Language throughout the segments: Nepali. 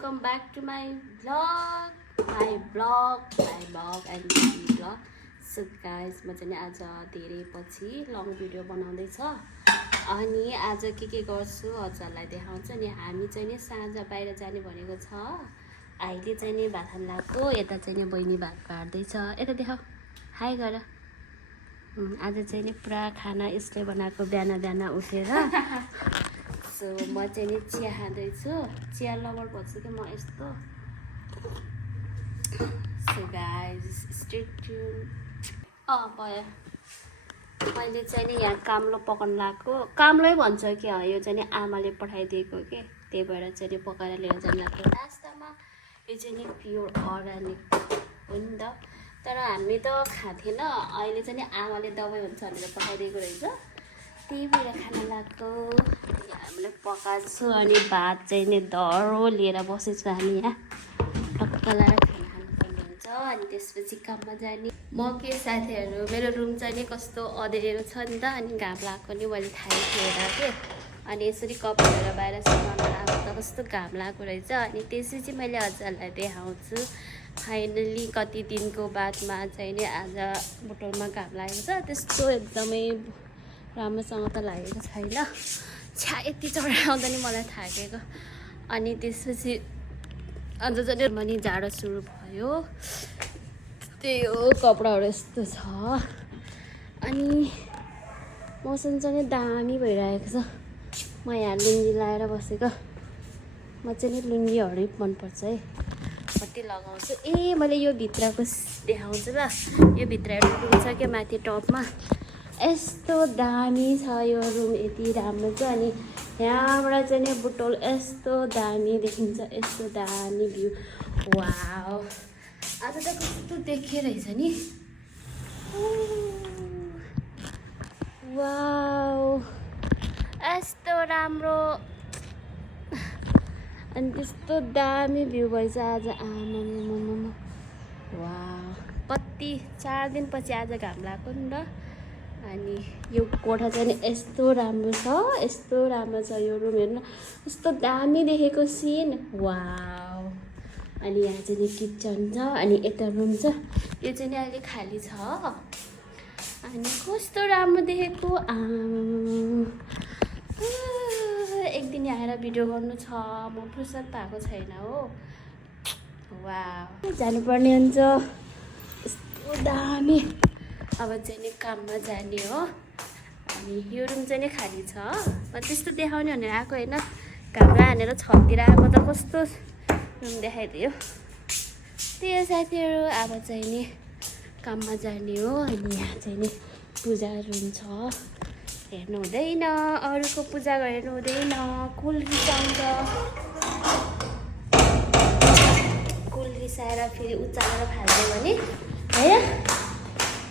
welcome back to my vlog and daily vlog. So guys, म चाहिँ आज धेरै पछि लङ भिडियो बनाउँदैछ अनि आज के गर्छु हजुरलाई देखाउँछु नि। हामी चाहिँ नि साँझ बाहिर जाने भनेको छ। अहिले चाहिँ नि भात खान लाग्यो। यता चाहिँ नि बहिनी भात बाड्दैछ। यता देखाऊ, हाई गर। आज चाहिँ नि पुरा खाना यसले बनाएको बिहान उठेर। सो म चाहिँ नि चिया खाँदैछु। चिया लभर भन्छु कि म यस्तो। So guys stay tune. भयो। मैले चाहिँ नि यहाँ काम्लो पकाउनु लाग्यो। काम्लै भन्छ कि यो चाहिँ नि आमाले पठाइदिएको के, त्यही भएर चाहिँ नि पकाएर लिएर जानु लाग्यो। नास्तामा यो चाहिँ नि प्योर अर्ग्यानिक हो नि त। तर हामी त खाँथेन। अहिले चाहिँ नि आमाले दबाई हुन्छ भनेर पठाइदिएको रहेछ, त्यही भएर खान लाग्यो। हामीले पकाएको छु अनि भात चाहिँ नि दह्रो लिएर बसेछु हामी यहाँ। टक्क लाएर खाना खानुपर्ने हुन्छ अनि त्यसपछि काममा जाने। म के साथीहरू, मेरो रुम चाहिँ नि कस्तो अँध्यारो छ नि त, अनि घाम लागेको नि मैले थाहै थिएन के। अनि यसरी कपडा बाहिर सामानमा आएको त कस्तो घाम लागेको रहेछ। अनि त्यसपछि मैले हजुरलाई देखाउँछु। फाइनली कति दिनको बादमा चाहिँ नि आज बुटोलमा घाम लागेको छ। त्यस्तो एकदमै राम्रोसँग त लागेको छैन। छ्या यति चढाउँदा नि मलाई थाकेको। अनि त्यसपछि अझ चाहिँ पनि जाडो सुरु भयो। त्यही हो, कपडाहरू यस्तो छ। अनि मौसम चाहिँ दामी भइरहेको छ। म यहाँ लुङ्गी लाएर बसेको। म चाहिँ नि लुङ्गीहरू मनपर्छ है, कति लगाउँछु। ए मैले यो भित्रको देखाउँछु ल। यो भित्र एउटा रुम छ क्या माथि टपमा। यस्तो दामी छ यो रुम, यति राम्रो छ। अनि यहाँबाट चाहिँ नि बुटोल यस्तो दामी देखिन्छ, यस्तो दामी भ्यू। वाउ, आज त कस्तो देखिरहेछ नि। वाउ, यस्तो राम्रो अनि त्यस्तो दामी भ्यू भएछ आज। आमामामा, वाउ, कति 4 दिनपछि आज घाम लाग्यो नि त। अनि यो कोठा चाहिँ नि यस्तो राम्रो छ, यस्तो राम्रो छ यो रुम। हेर्नु यस्तो दामी देखेको सिन। वाउ, अनि यहाँ चाहिँ नि किचन छ अनि यता रुम छ। यो चाहिँ नि अहिले खाली छ। अनि कस्तो राम्रो देखेको। एक दिन आएर भिडियो गर्नु छ, म फुर्सद पाएको छैन हो। वाउ, जानुपर्ने हुन्छ। यस्तो दामी। अब चाहिँ नि काममा जाने हो। अनि यो रुम चाहिँ नि खाली छ। म त्यस्तो देखाउने भनेर आएको होइन। घाममा हानेर छततिर आएको त कस्तो रुम देखाइदियो। त्यही साथीहरू, अब चाहिँ नि काममा जाने हो। अनि यहाँ चाहिँ नि पूजा रुम छ, हेर्नु हुँदैन। अरूको पूजा हेर्नु हुँदैन। कुल रिसाउँछ। कुल रिसाएर फेरि उचालेर फाल्यो भने होइन।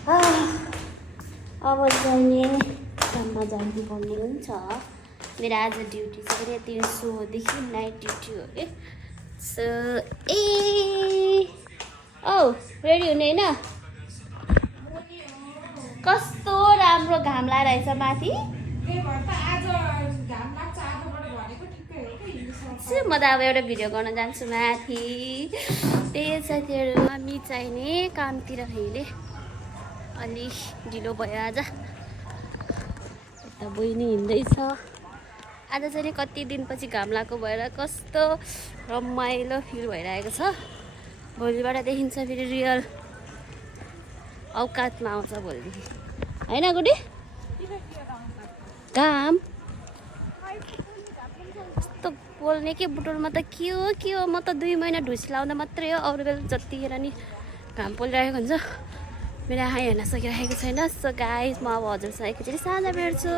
अब चाहिँ नि काममा जानुपर्ने हुन्छ। मेरो आज ड्युटी चाहिँ दिउँसोदेखि नाइट ड्युटी हो कि। सो रेडी हुने होइन। कस्तो राम्रो घाम लागिरहेछ माथि। म त अब एउटा भिडियो गर्न जान्छु माथि। त्यही साथीहरू, हामी चाहिने कामतिर हिँडे अलि ढिलो भयो आज। यता बहिनी हिँड्दैछ। आज चाहिँ नि कति दिनपछि घाम लागेको भएर कस्तो रमाइलो फिल भइरहेको छ। भोलिबाट देखिन्छ फेरि रियल औकातमा आउँछ भोलिदेखि होइन गुडी। घाम यस्तो बोल्ने के बुटोलमा त के हो म त 2 महिना ढुसी लाउँदा मात्रै हो। अरू बेला जतिखेर नि घाम पोलिरहेको हुन्छ। मेरो आँखा हेर्न सकिरहेको छैन। सो गाइस, म अब हजुरसँग एकचोटि साँझ भेट्छु।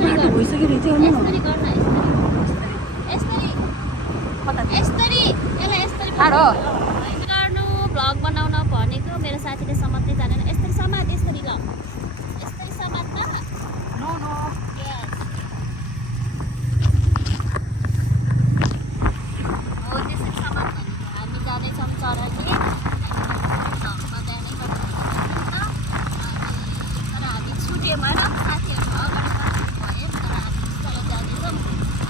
बाटो भइसक्यो रहेछ। यसरी ठाडो गर्नु भ्लग बनाउन भनेको मेरो साथीले समात्दै जानेन यसरी समात यसरी ल यसरी समात न नो नो हो त्यसरी समात भनेको हामी जाँदैछौँ चराली तर हामी छुटेमा र साथीहरू अगाडि भयो तर हामी तल जाँदैछौँ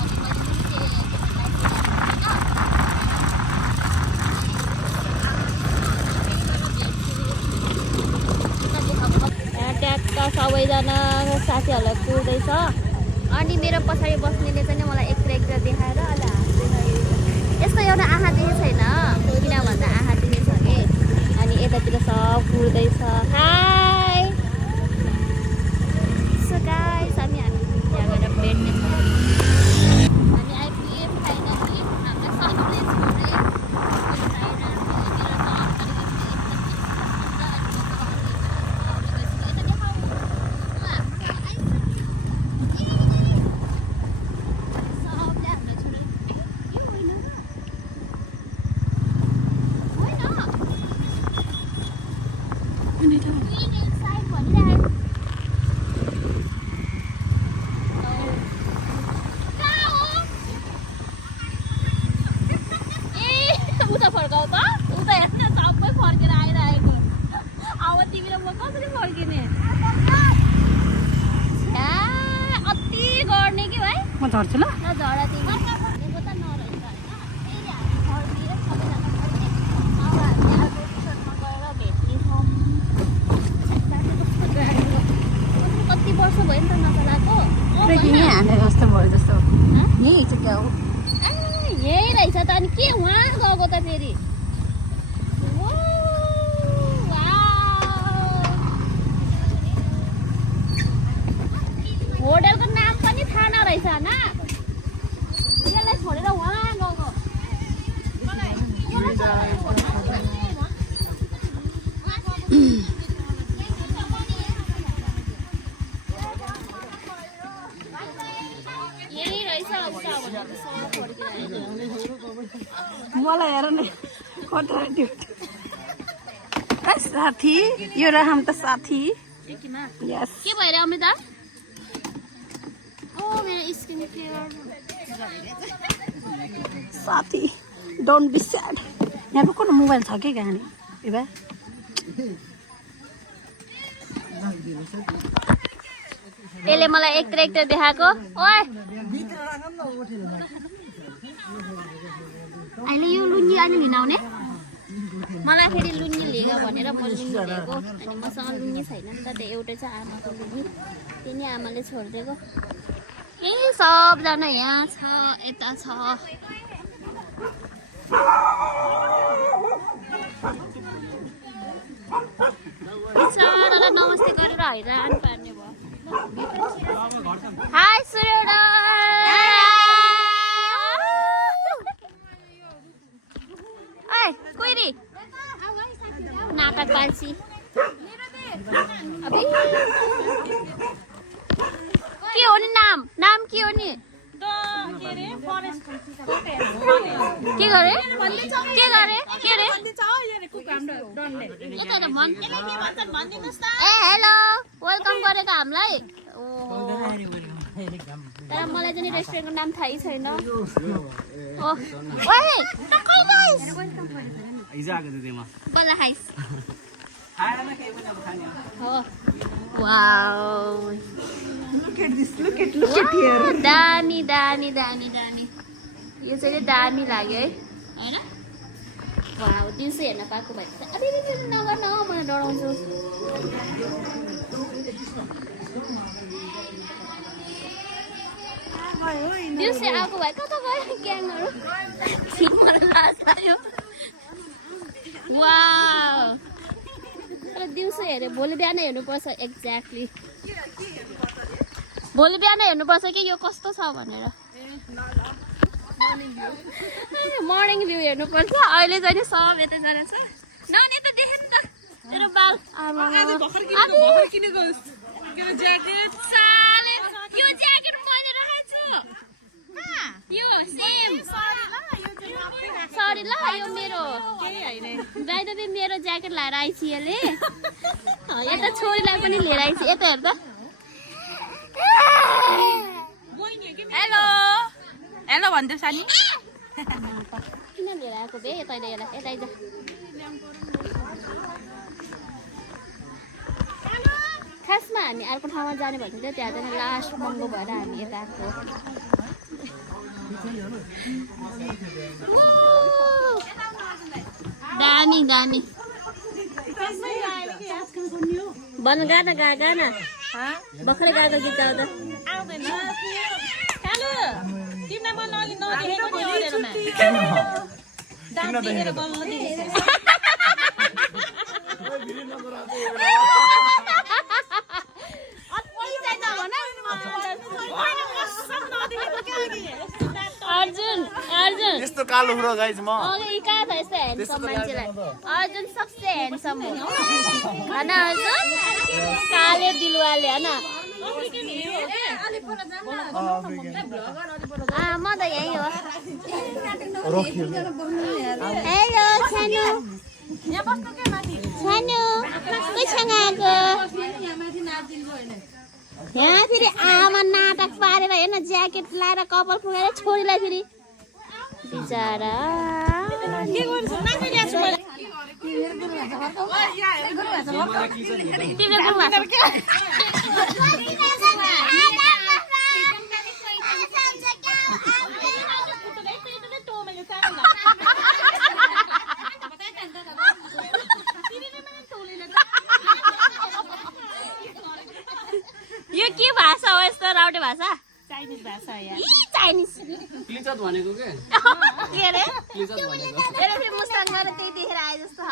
अनि मैले ट्याक्क सबैजना साथीहरूलाई कुर्दैछ अनि मेरो पछाडि बस्नेले चाहिँ मलाई एक देखाएर अहिले हाँस्दै यस्तो एउटा आँखा देखेको छैन किन भन्दा आँखा देखेको छ कि अनि यतातिर सब कुर्दैछ हाई सो गाइस हामी त्यहाँ गएर भेट्नेछौँ हामी आइपुग्यौँ फाइनली हामीलाई साथीले फर्काउ त उता हेर्न सबै फर्केर आइरहेको अब तिमीले म कसरी फर्किने अति गर्ने कि भाइ म झर्छु ल झडा तिमी भनेको त नरहेछ होइन फेरि हामी फर्किएर सबैजना फर्के अब हामी अर्को टिसर्टमा गएर भेट्नेछौँ कति वर्ष भयो नि त नचलाएको यहीँ हाने जस्तो भयो जस्तो यहीँ चाहिँ क्या हो यही रहेछ त अनि के वहाँ गएको त फेरि होटलको नाम पनि थाहा नरहेछ होइन यसलाई छोडेर वहाँ गएको यही रहेछ मलाई हेर न कता साथी यो रहम त साथी यस के भएर अमृता ओ मेरो स्किन केयर साथी डोन्ट बी स्याड यहाँको कुन मोबाइल छ कि कहाँनिर ए बा यसले मलाई एक देखाएको ओए अहिले यो लुङ्गी अहिले लिन आउने मलाई फेरि लुङ्गी लिएको भनेर म लुङ्गी लिएको अनि मसँग लुङ्गी छैन नि त त्यो एउटै छ आमाको लुङ्गी तिनी आमाले छोडिदिएको ए सबजना यहाँ छ यता छ बिचरालाई नमस्ते गरेर हैरान पार्ने भयो हाई सूर्य कोइरी नाटक बाल्सी के हो नि नाम के हो नि के गरे ए हेलो वेलकम गरेको हामीलाई तर मलाई चाहिँ रेस्टुरेन्टको नाम थाहै छैन बल्ल खाइस दामी यो चाहिँ दामी लाग्यो है होइन दिउँसो हेर्न पाएको भए अलि नगर्न मलाई डराउँछु दिउँसो आएको भए कता गयो ग्याङहरू तर दिउँसो हेऱ्यो भोलि बिहान हेर्नुपर्छ एक्ज्याक्टली भोलि बिहान हेर्नुपर्छ कि यो कस्तो छ भनेर मर्निङ भ्यू हेर्नुपर्छ अहिले चाहिँ नि सब यता जाने छ नानी त देखेन त मेरो बाल यो ज्याकेट मैले राखेको छु यो सेम सरी ल यो मेरो बाइ द वे मेरो ज्याकेट लाएर आइछि यसले यता छोरीलाई पनि लिएर आइछि यता हेर त हेलो हेलो भन्दै सानी किन लिएर आएको बे तैँले यसलाई यता आइज खासमा हामी अर्को ठाउँमा जाने भन्थ्यो क्या त्यहाँ चाहिँ लास्ट महँगो भएर हामी यता आएको दामी दामी भन गाना गाना भर्खरै गाएको गीत गाउँदा आउँदैन कालु तिमीलाई म नदेखेको नि अरेरमा दाम देखेर बल्ल देखेको अर्जुन अर्जुन यस्तो कालो हुँदो गाइज म अघि कहाँ छ यस्तो ह्यान्डसम मान्छेलाई अर्जुन सबसे ह्यान्डसम हो होइन अर्जुन काले दिलवाले होइन म त यही हो हेलो सानो सानो कोसँग आएको यहाँ फेरि आमा नाटक पारेर हेर्न ज्याकेट लाएर कपाल पुगेर छोरीलाई फेरि बिचरा यो के भाषा हो यस्तो राउटे भाषा चाइनिज भाषा या चाइनिज क्लिचत भनेको के के अरे क्लिचत भनेको यसले फेरि मुस्ताङ गरेर त्यही देखेर आए जस्तो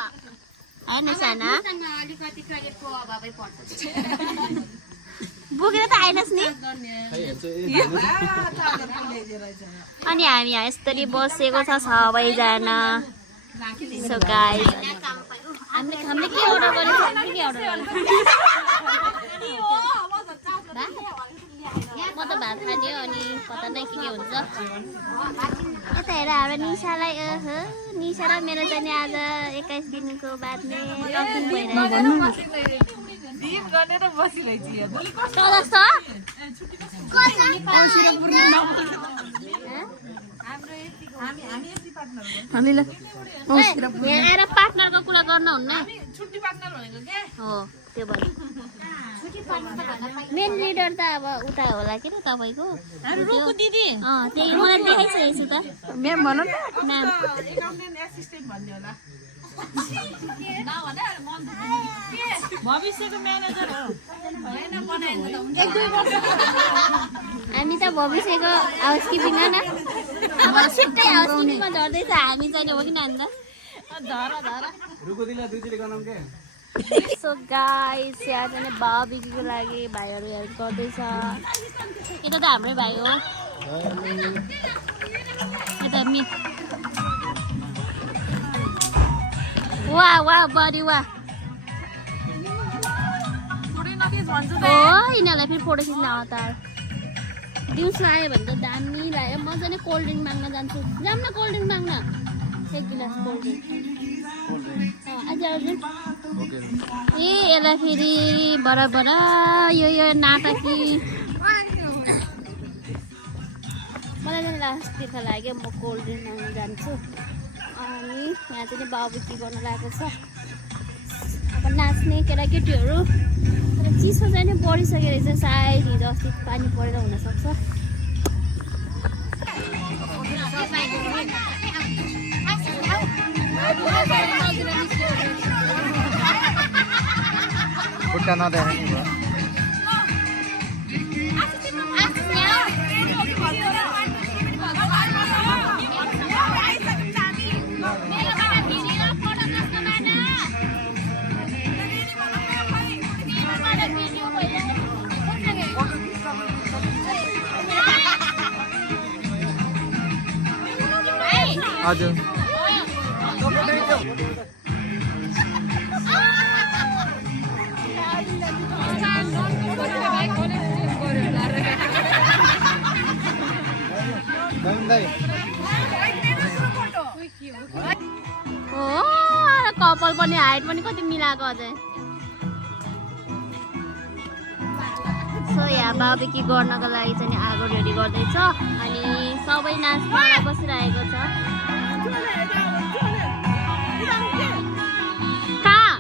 होइन साना बोकेर त आएनस् नि अनि हामी यहाँ यसरी बसेको छ सबैजना सो गाइस हामीले के अर्डर गरेको के अर्डर गरेको म त भात खाने अनि पत्ता नै के हुन्छ यता हेर हाम्रो निशालाई निशा र मेरो चाहिँ नि आज 21 दिनको बादमा टकिङ यहाँ आएर पार्टनरको कुरा गर्नुहुन्न हो त्यो भयो मेन लिडर त अब उता होला के र तपाईँको दिदी त्यही मलाई देखाइसकेको छु त म्याम भन न म्याम भविष्यको म्यानेजर हो हामी त भविष्यको हाउसकिपिङ हो न अब छिट्टै हाउसकिपिङमा झर्दैछ हामी चाहिँ हो कि नानी सो गाइस यहाँ चाहिँ बाबीको लागि भाइहरू हेल्प गर्दैछ यता त हाम्रै भाइ हो यता वाह वाह बडी वाह यिनीहरूलाई फेरि फोटो खिच्न हतार दिउँसो आयो भने त दामी लाग्यो मजाले कोल्ड ड्रिङ्क माग्न जान्छु जाऊँ न कोल्ड ड्रिङ्क माग्न 1 गिलास कोल्ड ड्रिङ्क आज अर्जुन ए यसलाई फेरि बराबर यो नाटकी मलाई चाहिँ लास्ट देख लाग्यो म कोल्ड ड्रिङ्क माग्न जान्छु अनि यहाँ चाहिँ बाबु के गर्न लागेको छ अब नाच्ने केटाकेटीहरू तर चिसो चाहिँ नि बढिसकेको रहेछ सायद हिजो अस्ति पानी परेर हुनसक्छ खुट्टा नदेखाइ नि हजुर कपाल पनि हाइट पनि कति मिलाएको अझै सो यहाँ बाबेकी गर्नको लागि चाहिँ आगो रेडी गर्दैछ अनि सबै नाच्न बसिरहेको छ कहाँ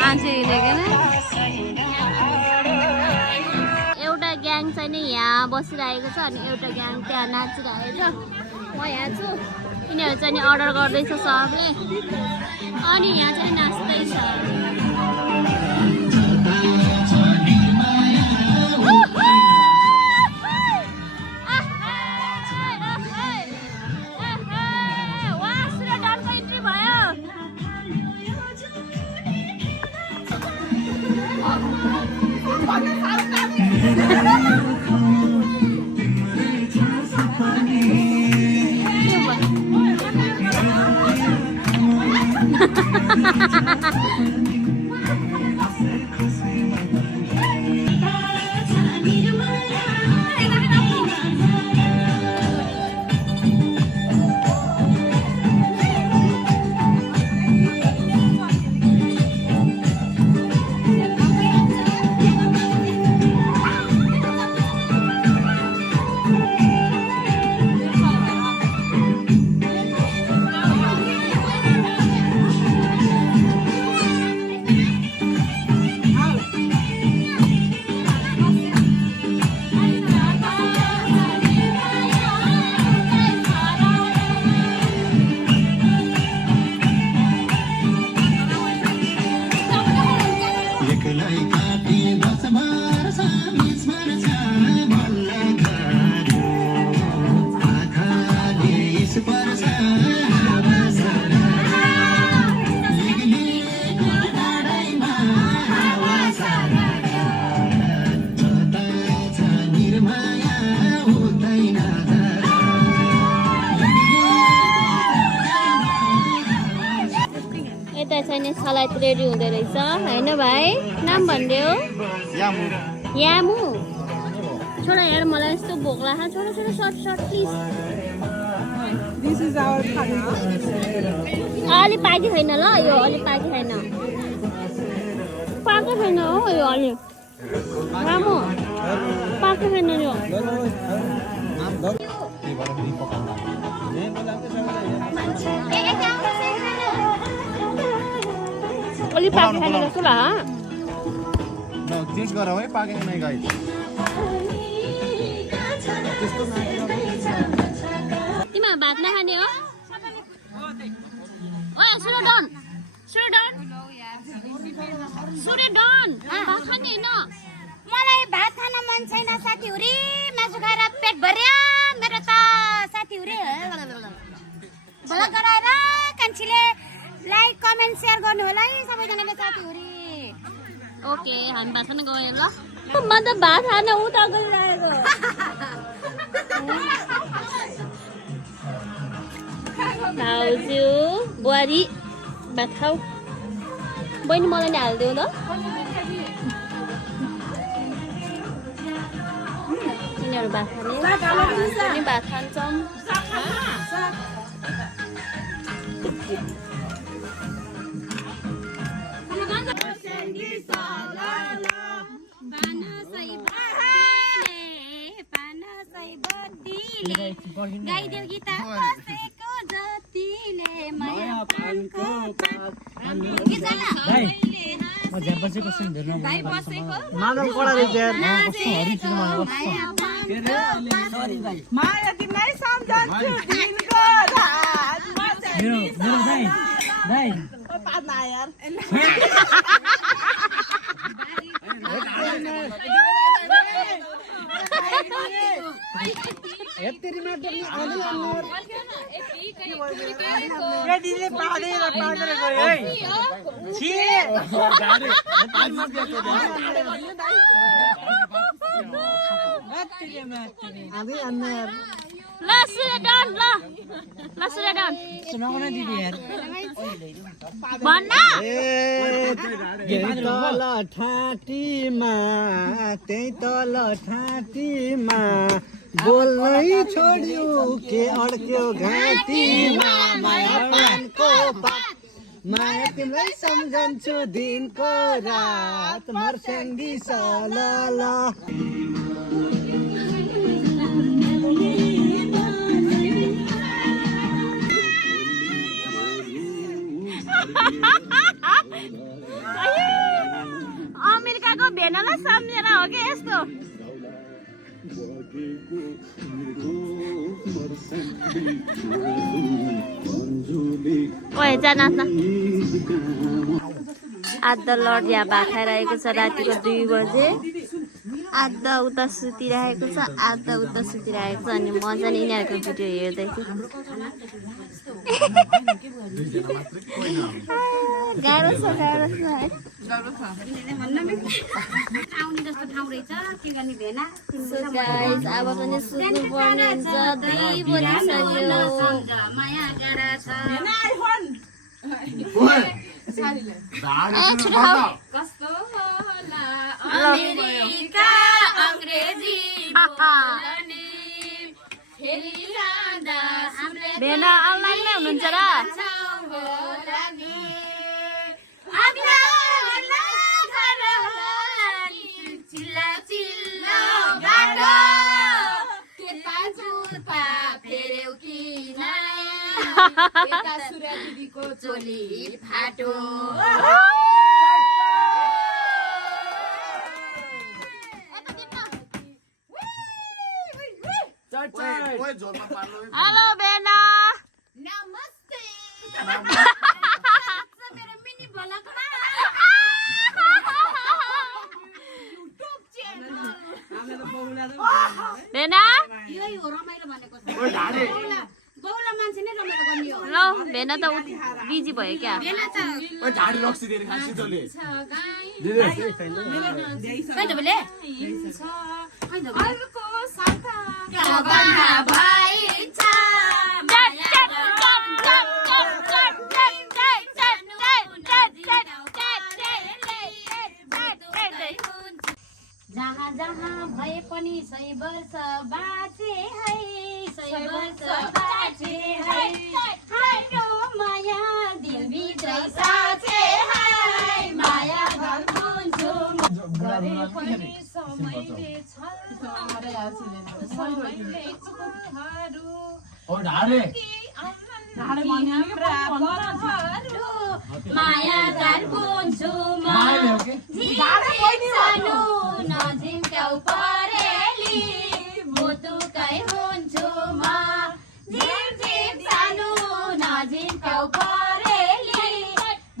मान्छे हिँडेको एउटा ग्याङ चाहिँ नि यहाँ बसिरहेको छ अनि एउटा ग्याङ त्यहाँ नाचिरहेको छ म यहाँ छु यिनीहरू चाहिँ नि अर्डर गर्दैछ सबले अनि यहाँ चाहिँ नाच्दैछ सलाद रेडी हुँदै रहेछ हैन भाइ नाम भन्दियो यामु यामु छोरा यार मलाई यस्तो भोक लाग्छ छोरा छोरा सर्ट सर्ट please This is our khana. अलि पाकी छैन ल यो अलि पाकी छैन पाके छैन हो यो अलि रामु पाके छैन यो अलि पाके छैन जस्तो लाग्यो चेन्ज गरौ है पाकेको नै गाइस तिमी भात नखाने हो ओए सुरडन सुरडन सुरडन भात खाने हैन मलाई भात खान मन छैन साथीहरु मासु खाएर पेट भर्या मेरो त साथीहरु भला गराएर कान्छीले लाइक कमेन्ट शेयर गर्नु होला है सबैजनाले साथीहरु ओके हामी भात खान गयौँ ल म त भात खान उता गइरहेको भाउजू बुहारी भात खाऊ बहिनी मलाई नि हालिदेऊ ल यिनीहरू भात खाने हामी भात खान्छौँ गाइदेऊ गीता बसेको जतिले माया पानको माया तिमीलाई सम्झन्छु दिनको रात पार्न यार दिदीले पार्दैन गयो है छी आधी अन्ना ल सूर्य डन ल सूर्य डन सुनाओ न दिदी यार भन्न तल ठाटीमा त्यही तल ठाटीमा बोल्नै छोड्यो के अड्क्यो घाँटीमा माया पानको पात माया तिमीलाई सम्झन्छु दिनको रात मर्स्याङ्गी सलल अमेरिकाको भेनालाई सम्झेर हो कि यस्तो ओए जा नाच्न आधा लड यहाँ भात खाइरहेको छ रातिको 2 बजे आधा उता सुतिरहेको छ आधा उता सुतिरहेको छ अनि मजाले यिनीहरूको भिडियो हेर्दै थिएँ गाह्रो छ है So guys, अब पनि सुत्नु पर्ने हुन्छ 2 अमेरिका अंग्रेजी बोल्ने फेरि जाँदा भेना अनलाइनमै हुनुहुन्छ र चिल्ला चिल्ला गाडो केता जुर्पा फेर्यौ किन यता सुरा दिदीको चोली फाटो हेलो भेना नमस्ते मेरो मिनी भलकमा युट्युब च्यानल भेना यही हो रमाइलो भनेको बौला मान्छे नै रमाइलो गर्ने हो ल भेना त बिजी भयो क्या बेला त खै त बेले अर्को साथा बन्दा भइन्छ जहाँ जहाँ भए पनि 100 वर्ष बाँचे है 100 वर्ष बाँचे है हाम्रो माया दिलभित्रै साँचे है माया गर्छु गरे पनि समयले समयले चुकहरू माया जाल बुन्छु म सानो नजिम्क्याउ परेली मुटुकै हुन्छु म झिम सानो नजिम्क्याउ परेली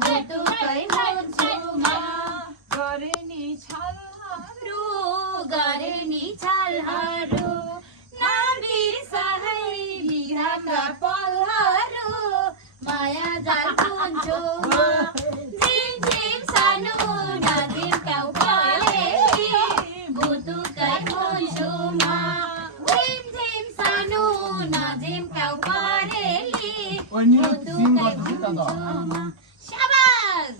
मुटुकै हुन्छु म गरे नि छलहरू नबिर्सहै बिघाका पलहरू माया जाल बुन्छु म झिम सानो नजिम्क्याउ परेली मुटुकै हुन्छु म झिम सानो नजिम्क्याउ परेली मुटुकै हुन्छु म शाबास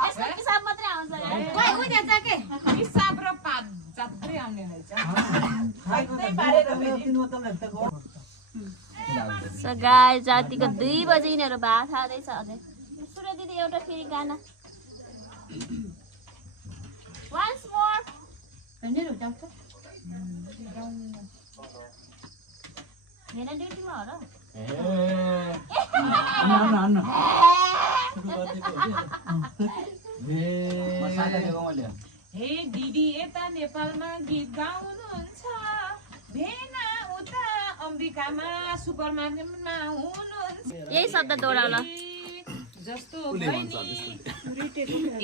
यसको हिसाब मात्रै आउँछ कोही उनी जाके हिसाब र पात जात्रै आउने रहेछ सो गाइस रातिको 2 बजे यिनीहरू भात खाँदैछ अझै सूर्य दिदी एउटा फेरि गाना once more भन्नेहरु डाक्टर भेना ड्युटीमा हो र हे दिदी यता नेपालमा गीत गाउनुहुन्छ भेना उता अम्बिकामा सुपर मार्केटमा हुनुहुन्छ यही शब्द दोहोऱ्याउन जस्तो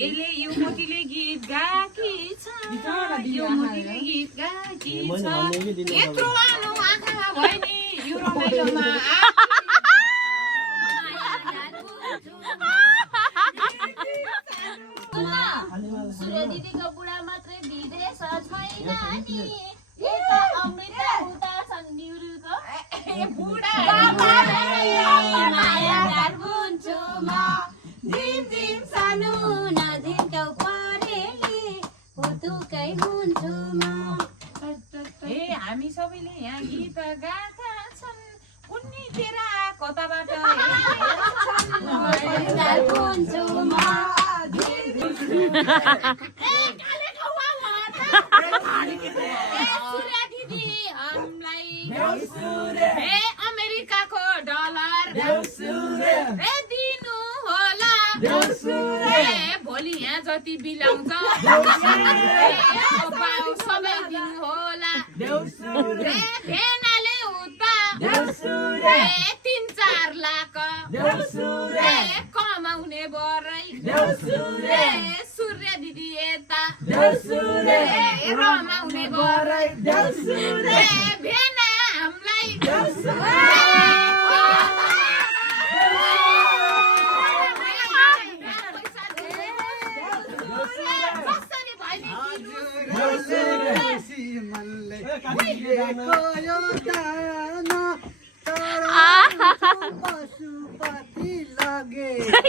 यसले यो मोटीले गीत गाकी छ यो मोटीले गीत गाकी छ यत्रो आलो आँखामा भयो नि यो रमाइलोमा दिदीको बुढा मात्रै विदेश छैन नि यता अमृता उता छन् निउरुको बुढा माया बुन्छु म जिम जिम सानो नजिन्का परेली हुतुकै हुन्छु म ए हामी सबैले यहाँ गीत गाएका छन् उनी तेरा कताबाट हुन्छु म दिदी हामीलाई ए अमेरिकाको डलर ए दिनु होला ए भोलि यहाँ जति बिलाउँछ सबै दिनु होला ए भेनाले उता ए 3-4 लाख ए कमाउने बरै ए सूर्य दिदी यता ए रमाउने बरै ए भेना हामीलाई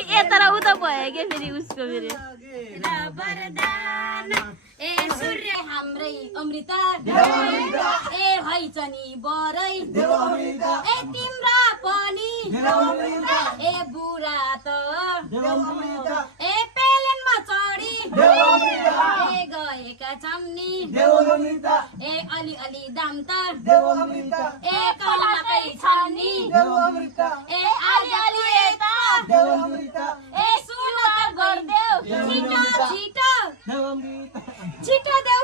ए तर उ त भयो के फेरि उसको फेरि वरदान ए सूर्य हाम्रै अमृता ए हैचनी बरै ए तिम्रा पनि ए बुढा त ए पेलेनमा चढी ए गएका छम्नी ए अलि अलि दाम त ए कमाकै छन् नि ए अलि अलि यता ए सुन गरिदेऊ छिटो छिटो छिटो देऊ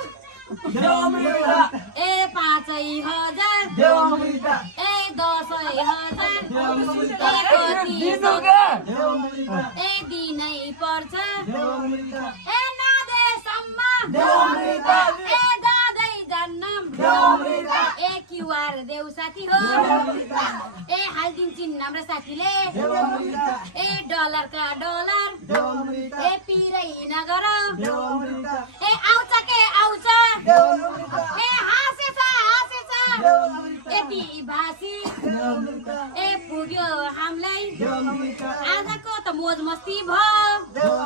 ए 5,000 ए 10,000 ए कति ए दिनै पर्छ ए नदेसम्म ए जाँदै जान्नम ए क्युआर देऊ साथी हो ए हालिदिन्छन् हाम्रो साथीले ए डलरका डलर ए पिरै नगर ए आउँछ के आउँछ ए हाँसेछ यति भाषी ए पुग्यो हामीलाई आजको त मोज मस्ती भयो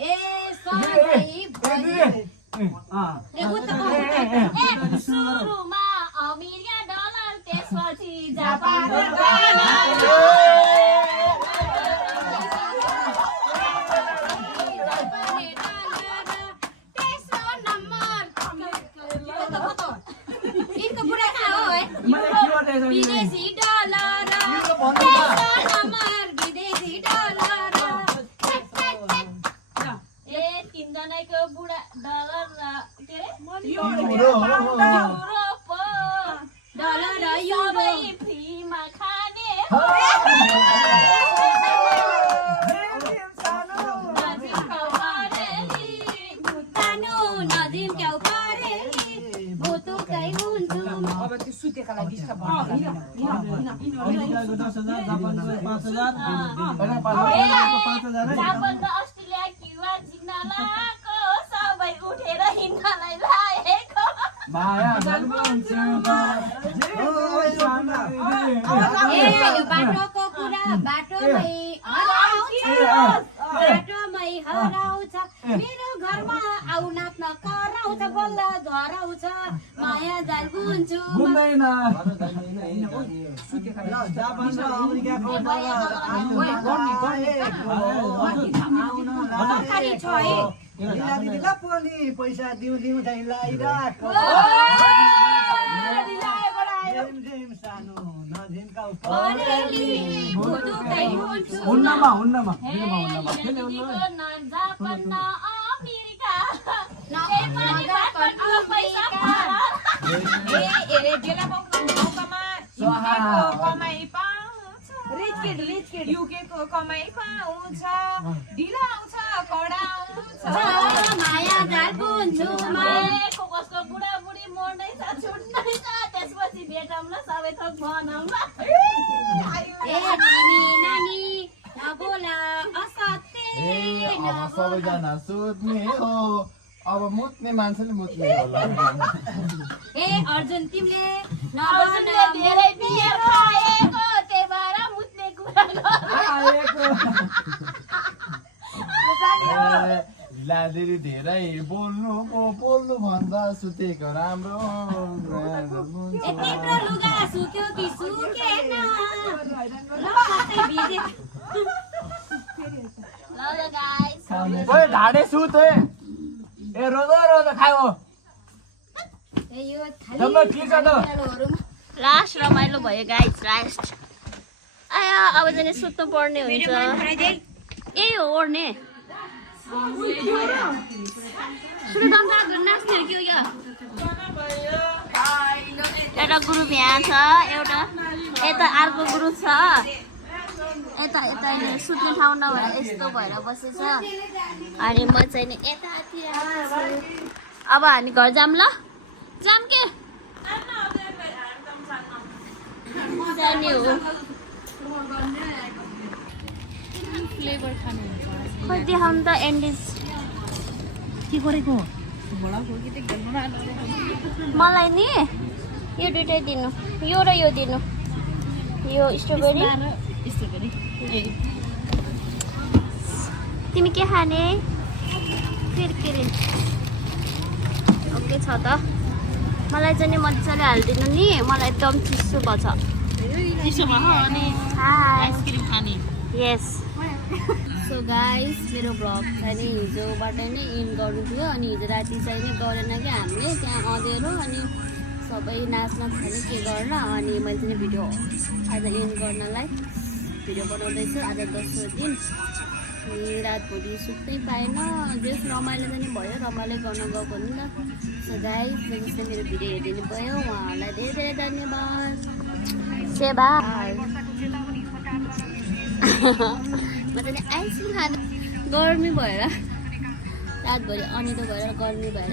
ए सधैँ सुरुमा अमेरिका डलर त्यसपछि जापान तेस्रो नम्बर यिनको बुढा कहाँ हो है विदेशी डलर तेस्रो नम्बर विदेशी डलर ए 3 जनाको बुढा डलर र के रे डलर र युरो फ्रीमा खाने नजिन्क्याउ परेली भुतुकै हुन्छु अब त्यो सुतेकालाई डिस्टर्ब जापान र अस्ट्रेलिया क्युआ जित्न लाएको सबै उठेर हिँड्नलाई लागेको ए यो बाटोको कुरा बाटोमै हराउँछ मेरो घरमा आउ नाच्न कराउँछ बल्ल झराउँछ माया जाल बुन्छु तरकारी छ है पैसा दिउँ दिउँ चाहिँ लाइराको सानो नजिन्काउ परेली भुतुकै हुन्छु हुन्नमा जापान न अमेरिका कमाइ पाउँछ युकेको कमाइ पाउँछ ढिलो आउँछ कडा आउँछ माया जाल बुन्छु कसको बुढा बुढी मर्दैछ छुट्दैछ त्यसपछि भेटौँ ल सबै थोक बनाउँ ए नानी नानी नबोला असत्य सबैजना सुत्ने हो अब मुत्ने मान्छेले मुत्ने होला ए अर्जुन तिमीले धेरै बिहे खाएको त्यही भएर मुत्ने कुरा लादेरी धेरै बोल्नु भन्दा सुतेको राम्रो तिम्रो लुगा सुक्यो कि सुकेन ल कतै भिजे ल गाइस ओए ढाडे सुत ए रोदो खायो ए यो जम्मा क्लिक गर्नु लास्ट रमाइलो भयो गाइस लास्ट आया अब चाहिँ सुत्नु पर्ने हुन्छ यही हो ओर्ने सुरु दम्ता नाच्ने के हो यो एउटा ग्रुप यहाँ छ एउटा यता अर्को ग्रुप छ यता यता सुत्ने ठाउँ नभएर यस्तो भएर बसेछ अनि म चाहिँ नि यतातिर अब हामी घर जाऊँ ल जाऊँ के जाने हो फ्लेभर खानु खोइ देखाउनु त एन्डिज के गरेको मलाई नि यो दुइटै दिनु यो र यो दिनु यो स्ट्रबेरी तिमी के खाने किरकिरी ओके छ त मलाई चाहिँ नि मजाले हालिदिनु नि मलाई एकदम चिसो भएछ आइसक्रिम खाने यस सो गाइस मेरो भ्लग चाहिँ नि हिजोबाट नै इन गर्नु थियो अनि हिजो राति चाहिँ नि गरेन कि हामीले त्यहाँ अँधेरो अनि सबै नाच्न थाल्यो के गर्न अनि मैले चाहिँ भिडियो आज इन गर्नलाई भिडियो बनाउँदैछु आज दोस्रो दिन अनि रातभरि सुत्नै पाएन जस रमाइलो पनि भयो रमाइलो गर्न गएको नि त सो गाइस जसले मेरो भिडियो हेरिदिनु भयो उहाँहरूलाई धेरै धेरै धन्यवाद सेवा म चाहिँ आइसक्रिम खाँदा गर्मी भएर रातभरि अनिलो भएर गर्मी भएर